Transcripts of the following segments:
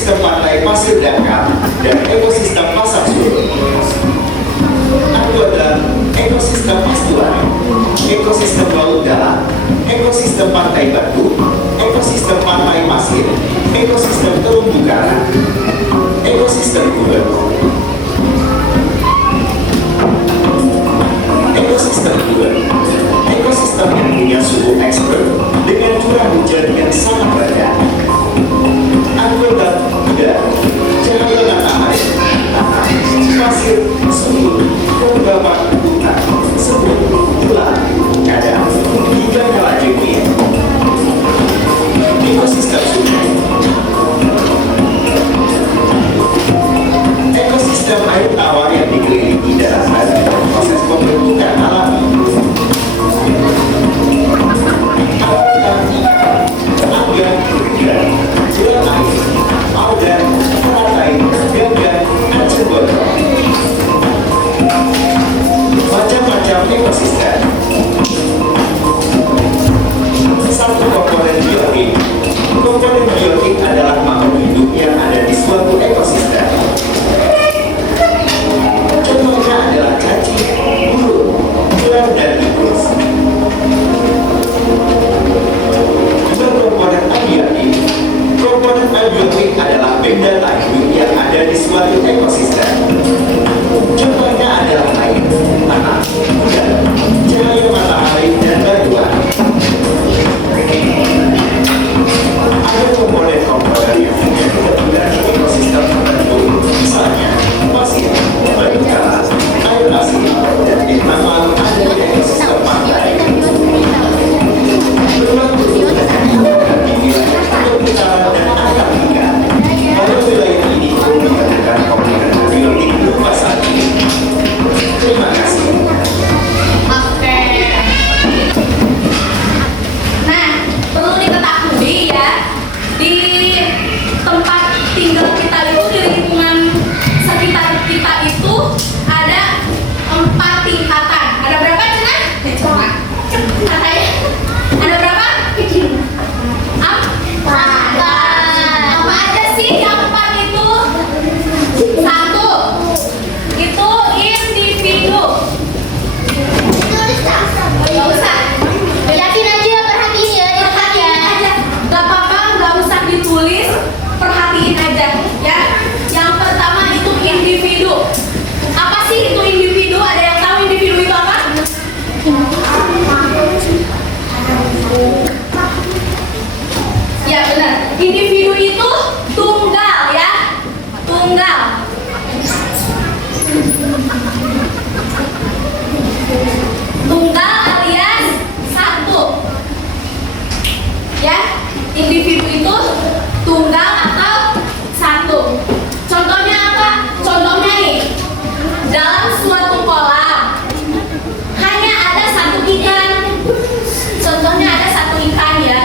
ekosistem pantai pasir dangkal dan ekosistem pasang surut. Anggota ekosistem estuari, ekosistem laut dalam, ekosistem pantai batu, ekosistem pantai pasir, ekosistem terumbu karang, ekosistem gurun. Ekosistem gurun, ekosistem yang punya suhu ekstrem dengan curah hujan yang sangat banyak. Anggota udara, cahaya matahari, tanah, pasir, sungai, beberapa hutan, sebut, ular, kadang, hingga kalajengking. Ekosistem sungai, ekosistem air tawar yang dikelilingi daratan dan proses pembentukan alami. Alga, ikan, jerat air, alga, teratai, gangga, aceh gondrong. Macam-macam ekosistem. Satu komponen biotik. Komponen biotik adalah makhluk hidup yang ada di suatu ekosistem. Contohnya adalah cacing, burung, ular, dan tikus. Dua komponen abiotik. Komponen abiotik adalah benda tak hidup yang ada di suatu ekosistem. Contohnya adalah air, tanah, udara, cahaya matahari, dan batuan. Ada komponen-komponen yang punya kebetulan ekosistem tertentu, misalnya pasir, batu karang, air asin, dan memang ada di ekosistem pantai. Berlaku di wilayah utara dan Antartika. Pada wilayah ini menggunakan komponen biotik berupa satu. Terima kasih. Oke. Nah, perlu diketahui ya, di tempat tinggal kita itu, di lingkungan sekitar kita itu ada 4 tingkatan. Ada berapa, Cina? Katanya ada berapa? Apa aja sih yang 4 itu? 1, itu individu. Gak usah. Yakin aja, perhatiin ya, Perhatiin aja. Gak apa-apa, gak usah ditulis. Perhatiin aja ya. Yang pertama itu individu. Apa sih itu individu? Ada yang tahu individu itu apa? Ya benar. Individu itu tunggal ya. Tunggal. Tunggal alias satu. Ya, individu itu tunggal atau satu. Contohnya apa? Contohnya nih, dalam suatu kolam hanya ada satu ikan. Contohnya ada satu ikan ya.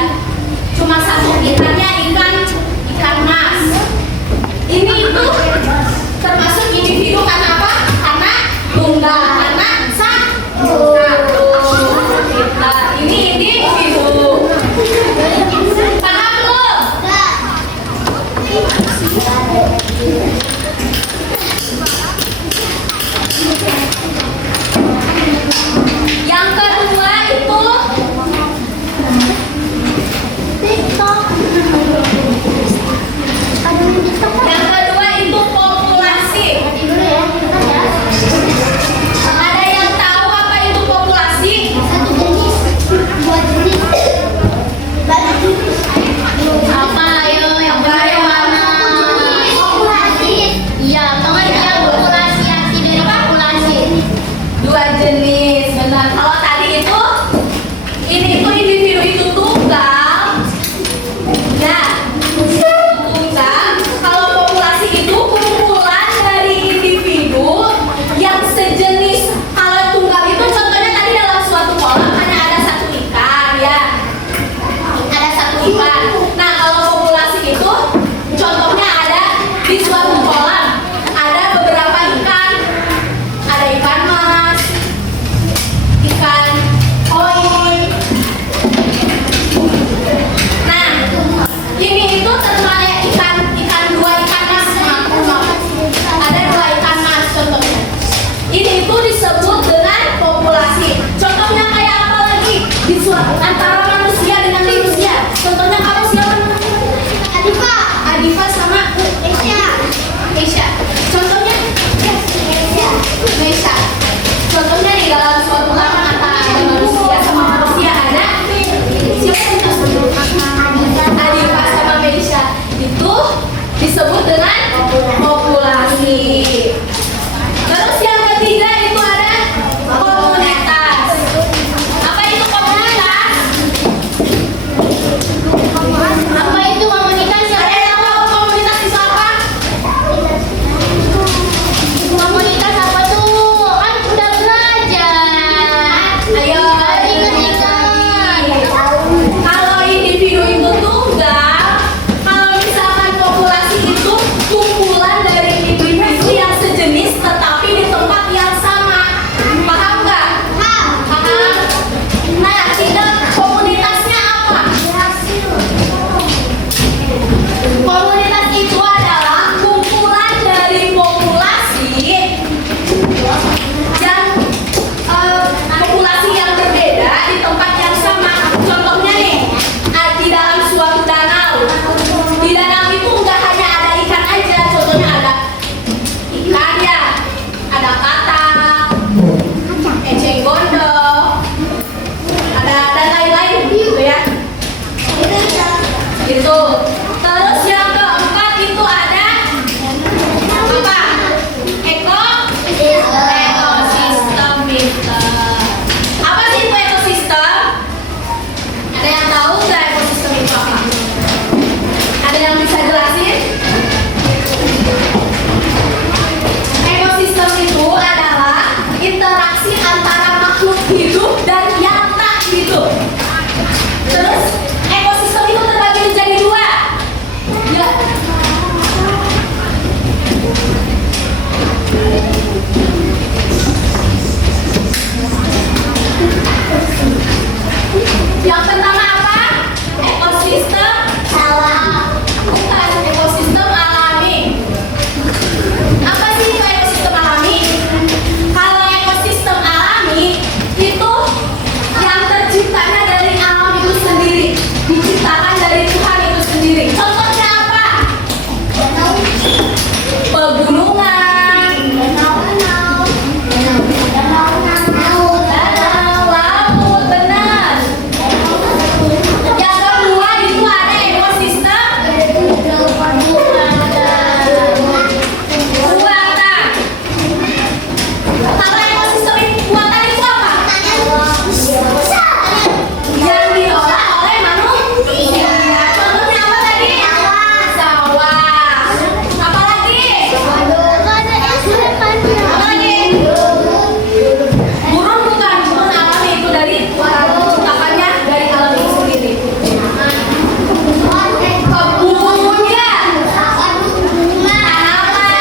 Cuma satu ikannya ikan mas. Ini itu termasuk individu karena apa? Karena tunggal, karena satu. Nah, ini individu. Paham belum? Yang kedua itu Yang kedua itu populasi. Ada yang tahu apa itu populasi? Apa? Ayo, yang mana? Iya, pengertian populasi, arti dari populasi. 2 jenis. Benar. Kalau tadi itu populasi. Terus yang ketiga itu ada komunitas. Apa itu komunitas? Apa itu komunitas? Ada yang tahu komunitas itu apa? Komunitas apa tuh? Kan udah belajar. Ayo ingat-ingat lagi. Kalau individu itu tunggal, kalau misalkan populasi itu kumpulan dari individu yang sejenis tetapi di tempat yang sama. Paham nggak? Paham. Nah, kita komunitasnya apa? Komunitas itu adalah kumpulan dari populasi yang populasi yang berbeda di tempat yang sama. Contohnya nih, di dalam suatu danau. Di danau itu nggak hanya ada ikan aja, contohnya ada ikan ya, ada katak, eceng gondok, ada dan lain-lain gitu ya. Gitu. Terus yang keempat itu ada apa? Ekosistem itu. Apa sih itu ekosistem? Ada yang tahu nggak ekosistem itu apa? Ada yang bisa jelasin? Ekosistem itu adalah interaksi antara makhluk hidup dan yang tak hidup. Terus ekosistem itu terbagi menjadi dua. Ya. Yang pertama apa? Ekosistem bukan ekosistem alami. Apa sih itu ekosistem alami? Kalau ekosistem alami itu yang terciptanya dari alam itu sendiri, diciptakan dari Tuhan itu sendiri. Contohnya apa? Pegunungan, danau, laut, benar. Yang kedua itu ada ekosistem buatan. Kalau ekosistem buatan itu apa? Yang diolah oleh manusia. Contohnya apa tadi? Sawah. Apa lagi? Apa lagi? Burung bukan burung alami, itu dari ciptakannya dari alam itu sendiri. Kebun ya, tanaman,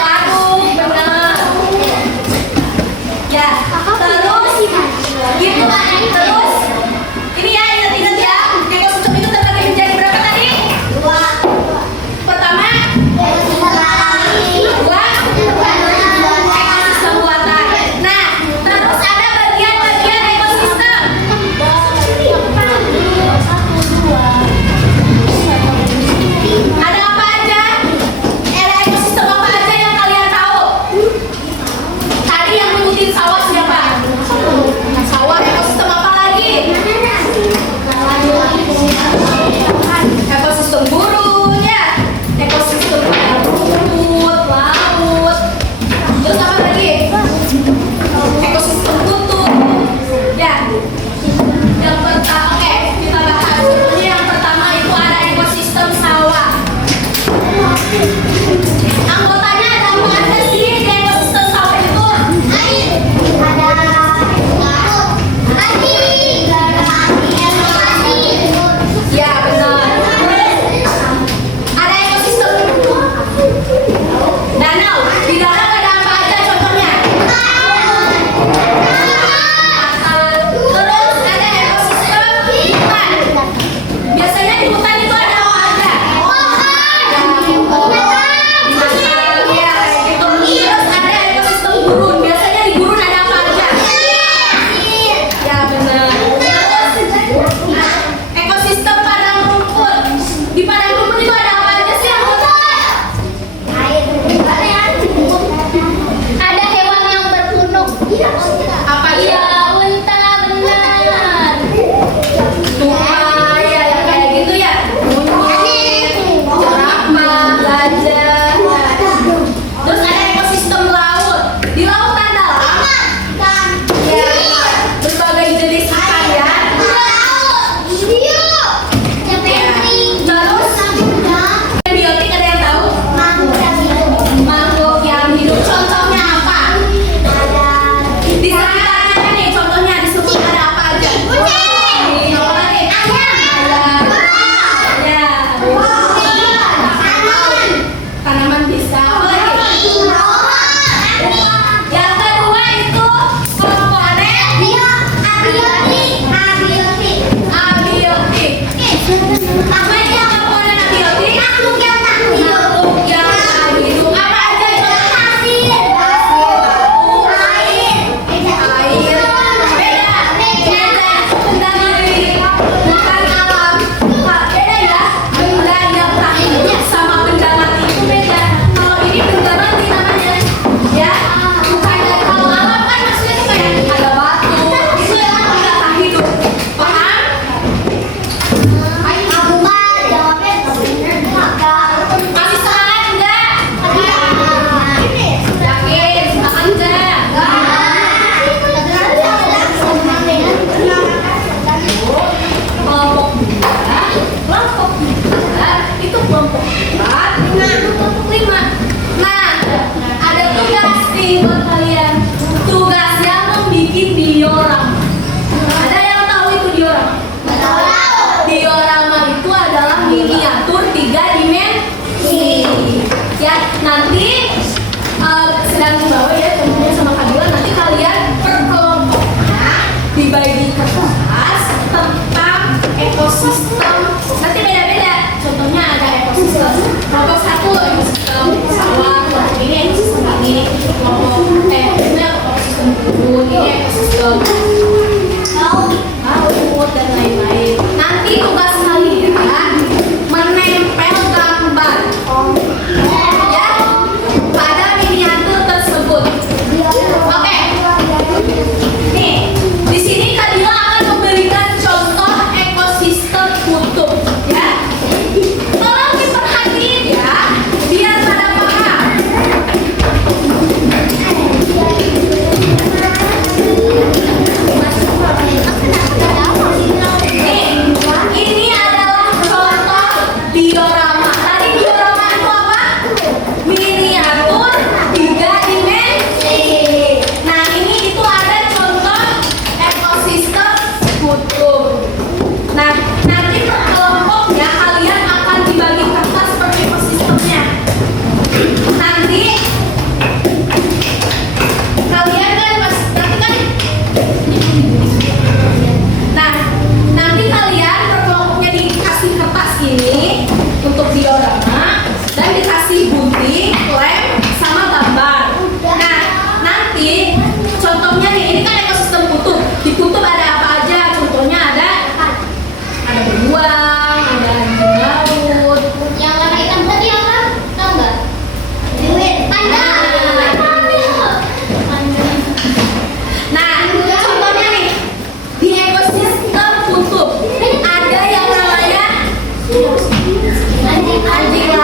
warung, benar. Ya, terus gitu kan. Terus ini ya, ingat-ingat ya, ekosistem itu terbagi menjadi berapa tadi? Dua. Pertama, dua, ekosistem buatan. Nah, terus ada bagian-bagian ekosistem. Ada apa aja? Ada ekosistem apa aja yang kalian tahu? Tadi yang nyebutin sawah siapa? Sawah, ekosistem apa lagi? Ekosistem burung ya, ekosistem rumput, laut. Terus apa lagi? Ekosistem kutub. Ya. Yang pertama, oke, kita bahas. Contohnya yang pertama itu ada ekosistem sawah. Anggotanya ada apa aja sih di ekosistem sawah itu? Ya benar. Ada ekosistem danau. Di danau ada apa aja contohnya? Terus ada ekosistem hutan. Biasanya di hutan itu ada apa aja? Ada Kelompok satu ekosistem sawah, kelompok ini ekosistem ini, kelompok ini ekosistem kebun, ini ekosistem laut dan lain-lain. Nanti tugas kalian menempel gambar ya pada miniatur tersebut. Oke. Nih, di sini Kadila akan memberikan contoh ekosistem kutub ya. Tolong diperhatiin ya, biar pada paham. Nih, ini adalah contoh diorama. Tadi diorama itu apa? Miniatur 3 dimensi. Nah, ini itu ada contoh ekosistem kutub. Nah, nanti per kelompoknya kalian akan dibagi kertas per ekosistemnya. Nanti kalian kan nah, nanti kalian per kelompoknya dikasih kertas ini untuk diorama dan dikasih gunting, lem, sama gambar. Nah, nanti contohnya nih, ini kan ekosistem kutub. Di kutub ada apa aja? Contohnya ada beruang, ada anjing laut. Yang warna hitam tadi apa? Tahu nggak? Panda. Nah, contohnya nih, di ekosistem kutub ada yang namanya anjing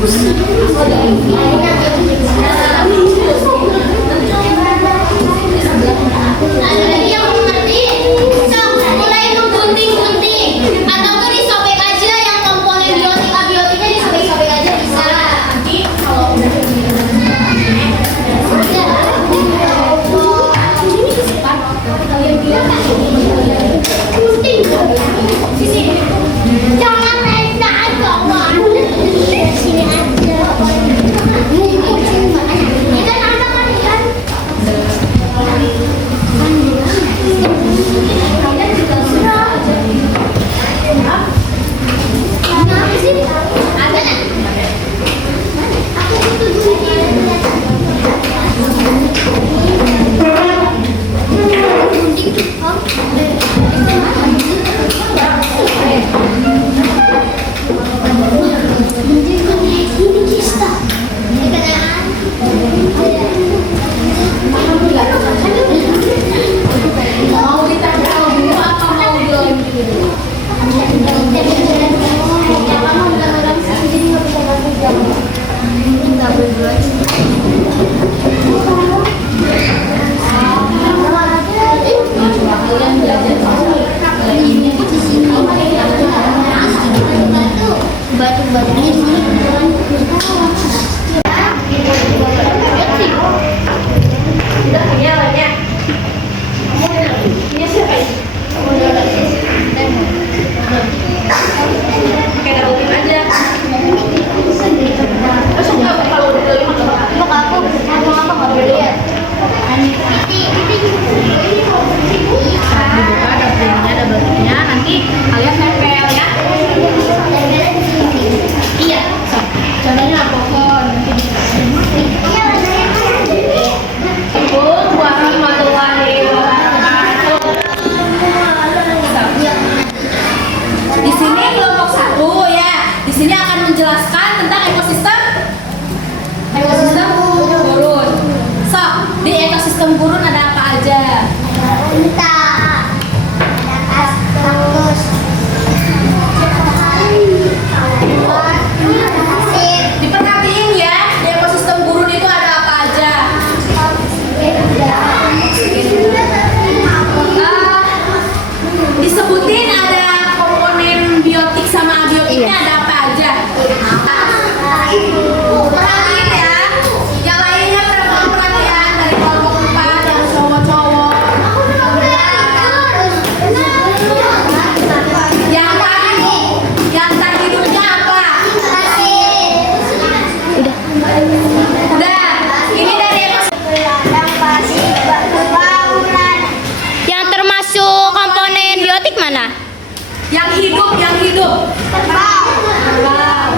Ada lagi yang mengerti? Sok, mulai menggunting-gunting. Atau enggak disobek aja yang komponen biotik abiotiknya disobek-sobek aja bisa. Nanti kalau udah Gunting. Sini. Jangan naik kawan. Sini aja. Ini kan anak kan? Kalian juga sudah. Kenapa sih? Ada nggak? Aku butuh mau ditanya dulu apa mau bilang dulu? Kalian belajar batu-batu ini udah punya banyak. Ini siapa ini? Kayak dapetin aja. Terus enggak kalau udah beli Bok aku apa nggak boleh lihat. dibuka dapurnya, ada batunya, nanti kalian tempel ya. Iya. Contohnya pohon, nanti Iya, Assalamualaikum warahmatullahi wabarakatuh. Di sini kelompok 1 ya. Di sini akan menjelaskan tentang ekosistem gurun. So, di ekosistem gurun ada apa aja? unta, kaktus, Diperhatiin ya, di ekosistem gurun itu ada apa aja? Disebutin ada komponen biotik sama abiotiknya ada apa aja? Perhatiin ya. Yang lainnya perhatian dari kelompok 4 yang cowok-cowok. Yang tak hidupnya apa? Udah. Ini dari Yang termasuk komponen biotik mana? yang hidup. Kerbau, lalang,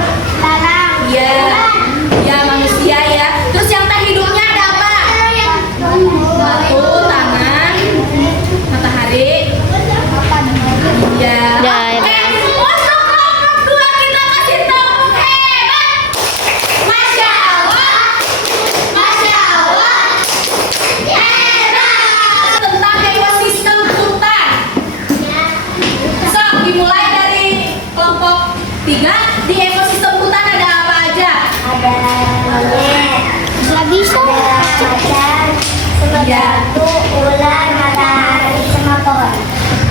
Iya. Ya manusia ya. Terus yang tak hidupnya ada apa? Batu, tanah, matahari. Iya. Ya, Oke. Untuk kelompok 2 kita kasih tepuk hebat. Masya Allah. Masya Allah. Hebat. Tentang ekosistem hutan. So, dimulai dari kelompok 3. Di ekosistem hutan ada apa aja? ada monyet, nggak bisa, ada macan, sama Iya. batu, ular, matahari, sama pohon.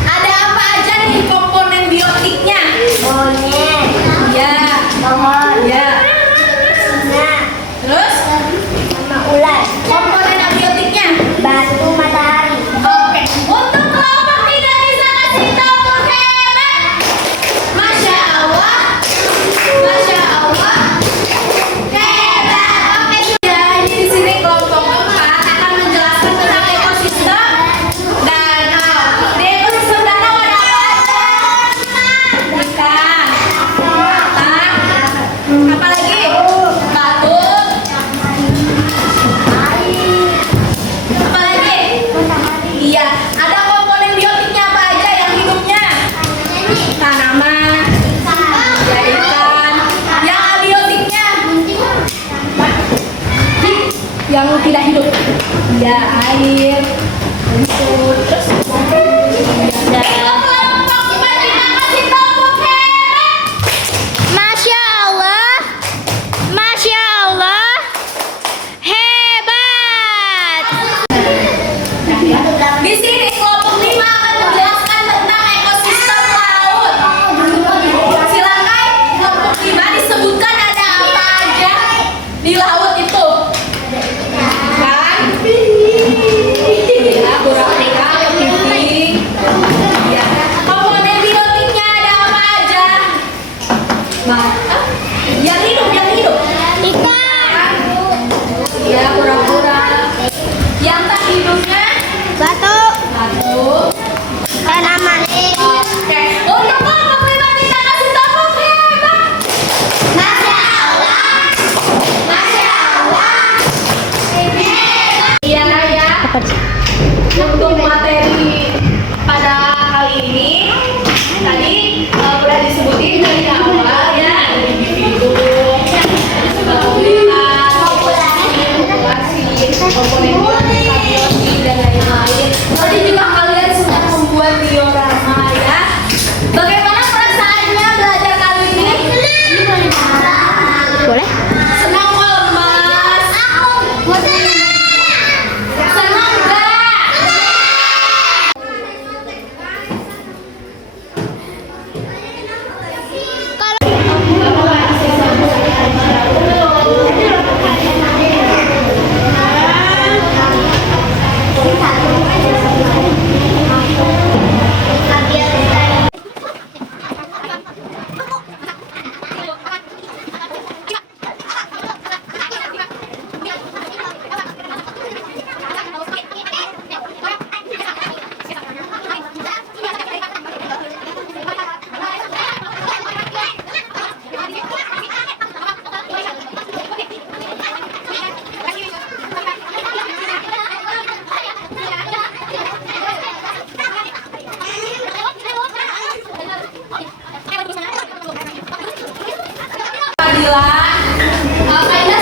Ada apa aja nih komponen biotiknya? Monyet, Ya, pohon, ya. singa, Terus sama ular, komponen abiotiknya? batu, matahari. Oke. Untuk kelompok 3 bisa kasih tepuk hebat. Masya Allah. Masya Allah. Hebat. Oke, sudah. Ini di sini kelompok 4 akan menjelaskan tentang ekosistem danau. Di ekosistem danau ada apa aja? Ikan, otak, apa lagi? Batu, apa lagi? Iya, ada komponen biotiknya apa aja yang hidupnya? Tanaman, ya ikan. Yang abiotiknya? Yang tidak hidup. Ya air, unsur, terus. Kelompok 4 kita kasih tepuk hebat. Masya Allah. Pakailah